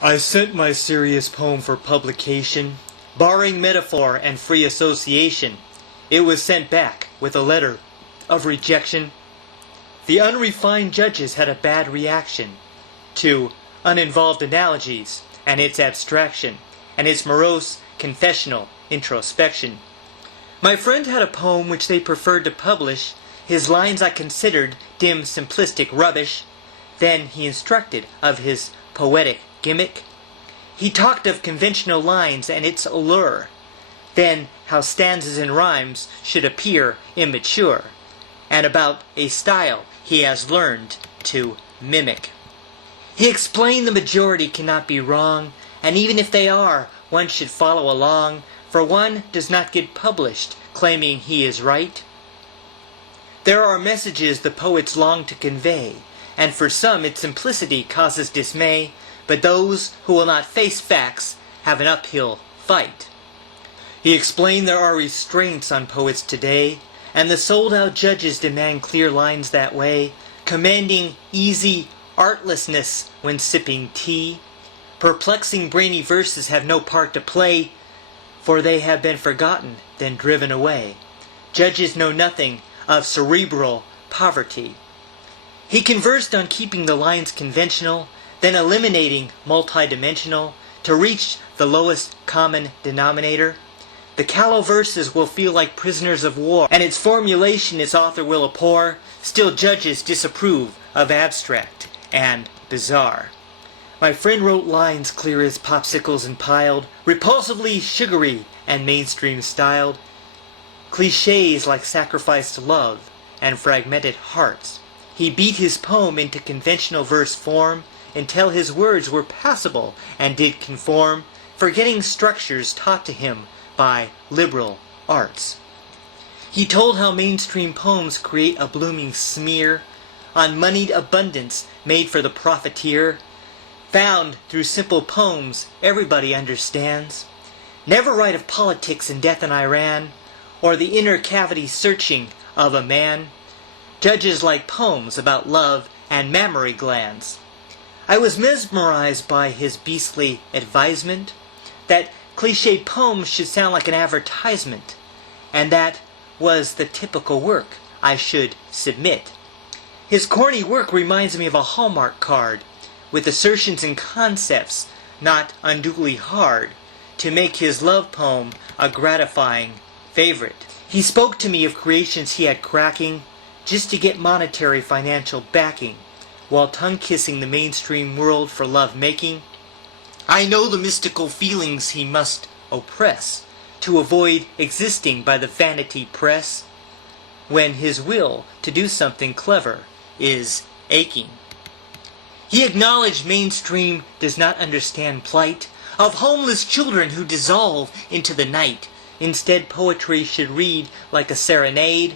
I sent my serious poem for publication, barring metaphor and free association. It was sent back with a letter of rejection. The unrefined judges had a bad reaction to uninvolved analogies and its abstraction, and its morose confessional introspection. My friend had a poem which they preferred to publish. His lines I considered dim, simplistic rubbish. Then he instructed of his poetic gimmick. He talked of conventional lines and its allure. Then how stanzas and rhymes should appear immature, and about a style he has learned to mimic. He explained the majority cannot be wrong, and even if they are, one should follow along, for one does not get published claiming he is right. There are messages the poets long to convey, and for some its simplicity causes dismay, but those who will not face facts have an uphill fight. He explained there are restraints on poets today, and the sold-out judges demand clear lines that way, commanding easy artlessness when sipping tea. Perplexing brainy verses have no part to play, for they have been forgotten, then driven away. Judges know nothing of cerebral poverty. He conversed on keeping the lines conventional, then eliminating multidimensional to reach the lowest common denominator. The callow verses will feel like prisoners of war, and its formulation its author will abhor. Still judges disapprove of abstract and bizarre. My friend wrote lines clear as popsicles and piled, repulsively sugary and mainstream styled, cliches like sacrificed love and fragmented hearts. He beat his poem into conventional verse form until his words were passable and did conform, forgetting structures taught to him by liberal arts. He told how mainstream poems create a blooming smear on moneyed abundance made for the profiteer, found through simple poems everybody understands. Never write of politics and death in Iran, or the inner cavity searching of a man. Judges like poems about love and mammary glands. I was mesmerized by his beastly advisement that cliché poems should sound like an advertisement, and that was the typical work I should submit. His corny work reminds me of a Hallmark card, with assertions and concepts not unduly hard, to make his love poem a gratifying favorite. He spoke to me of creations he had cracking, just to get monetary financial backing, while tongue-kissing the mainstream world for love-making. I know the mystical feelings he must oppress, to avoid existing by the vanity press, when his will to do something clever is aching. He acknowledged mainstream does not understand plight of homeless children who dissolve into the night. Instead, poetry should read like a serenade.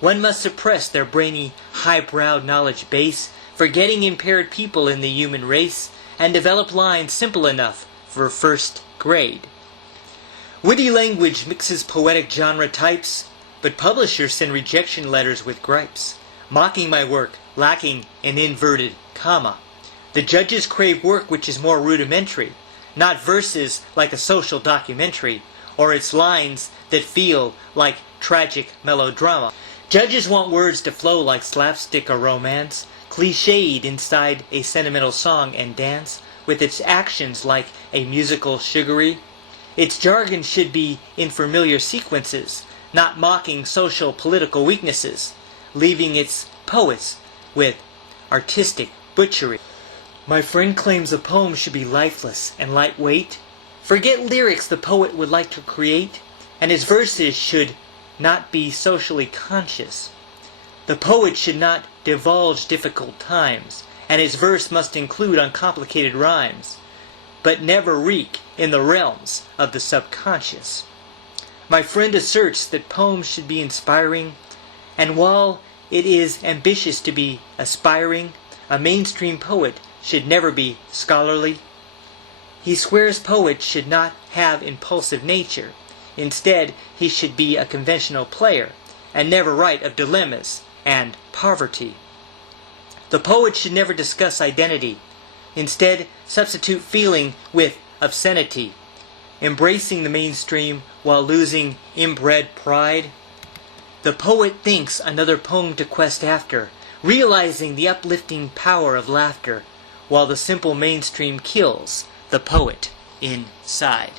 One must suppress their brainy, high-browed knowledge base, forgetting impaired people in the human race, and develop lines simple enough for first grade. Witty language mixes poetic genre types, but publishers send rejection letters with gripes, mocking my work, lacking an inverted comma. The judges crave work which is more rudimentary, not verses like a social documentary, or its lines that feel like tragic melodrama. Judges want words to flow like slapstick or romance, cliched inside a sentimental song and dance, with its actions like a musical sugary. Its jargon should be in familiar sequences, not mocking social political weaknesses, leaving its poets with artistic butchery. My friend claims a poem should be lifeless and lightweight. Forget lyrics the poet would like to create, and his verses should not be socially conscious. The poet should not divulge difficult times, and his verse must include uncomplicated rhymes, but never reek in the realms of the subconscious. My friend asserts that poems should be inspiring, and while it is ambitious to be aspiring, a mainstream poet should never be scholarly. He swears poets should not have impulsive nature. Instead, he should be a conventional player, and never write of dilemmas and poverty. The poet should never discuss identity, Instead, substitute feeling with obscenity, embracing the mainstream while losing inbred pride. The poet thinks another poem to quest after, realizing the uplifting power of laughter, while the simple mainstream kills the poet inside.